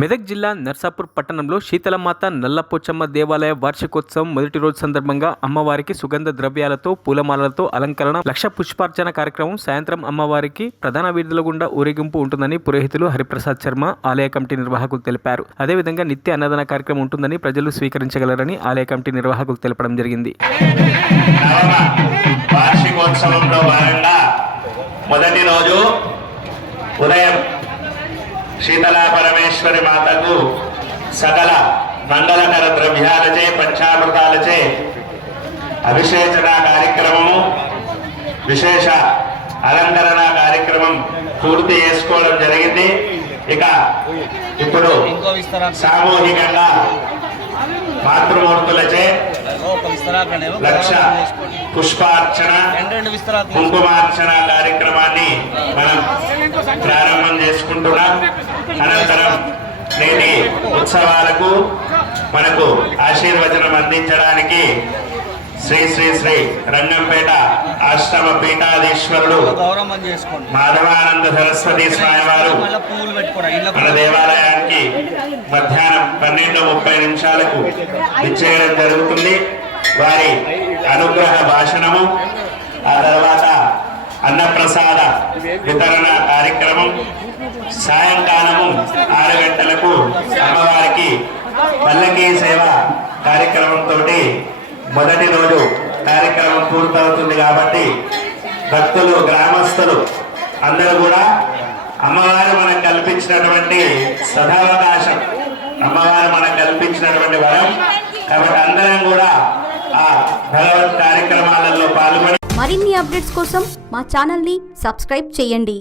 మెదక్ జిల్లా నర్సాపూర్ పట్టణంలో శీతలమాత నల్లపోచమ్మ దేవాలయ వార్షికోత్సవం మొదటి రోజు సందర్భంగా అమ్మవారికి సుగంధ ద్రవ్యాలతో పూలమాలలతో అలంకరణ, లక్ష పుష్పార్చన కార్యక్రమం సాయంత్రం అమ్మవారికి ప్రధాన వీధుల గుండా ఊరేగింపు ఉంటుందని పురోహితులు హరిప్రసాద్ శర్మ ఆలయ కమిటీ నిర్వాహకులు తెలిపారు. అదేవిధంగా నిత్య అన్నదాన కార్యక్రమం ఉంటుందని ప్రజలు స్వీకరించగలరని ఆలయ కమిటీ నిర్వాహకులు తెలపడం జరిగింది. వార్షికోత్సవంలో భాగంగా మొదటి రోజు ఉదయం శీతలా పరమేశ్వరి మాతకు సకల మంగళకర ద్రవ్యాలచే పంచామృతాలచే అభిషేచన కార్యక్రమము, విశేష అలంకరణ కార్యక్రమం పూర్తి చేసుకోవడం జరిగింది. ఇక ఇప్పుడు సామూహికంగా మాతృమూర్తులచే లక్ష పుష్పార్చన, కుంకుమార్చన కార్యక్రమాన్ని మనం ప్రారంభం చేసుకుంటున్నాం. అనంతరం నేటి ఉత్సవాలకు మనకు ఆశీర్వచనం అందించడానికి శ్రీ శ్రీ శ్రీ రంగంపేట ఆశ్రమ పీఠాధీశ్వరుడు మాధవానంద సరస్వతి స్వామి వారు మన దేవాలయానికి మధ్యాహ్నం 12:30 ఇచ్చేయడం జరుగుతుంది. వారి అనుగ్రహ భాషణము, ఆ తర్వాత అన్నప్రసాద వితరణ కార్యక్రమం, సాయంకాలము 6 గంటలకు అమ్మవారికి పల్లకీ సేవ కార్యక్రమంతో మొదటి రోజు కార్యక్రమం పూర్తవుతుంది. కాబట్టి భక్తులు, గ్రామస్తులు అందరూ కూడా అమ్మవారు మనకు కల్పించినటువంటి సదావకాశం, అమ్మవారు మనకు కల్పించినటువంటి వరం. కాబట్టి అందరం కూడా ఆ భగవత్ కార్యక్రమాలలో పాల్గొని మరిన్ని అప్డేట్స్ కోసం మా ఛానల్ని సబ్స్క్రైబ్ చేయండి.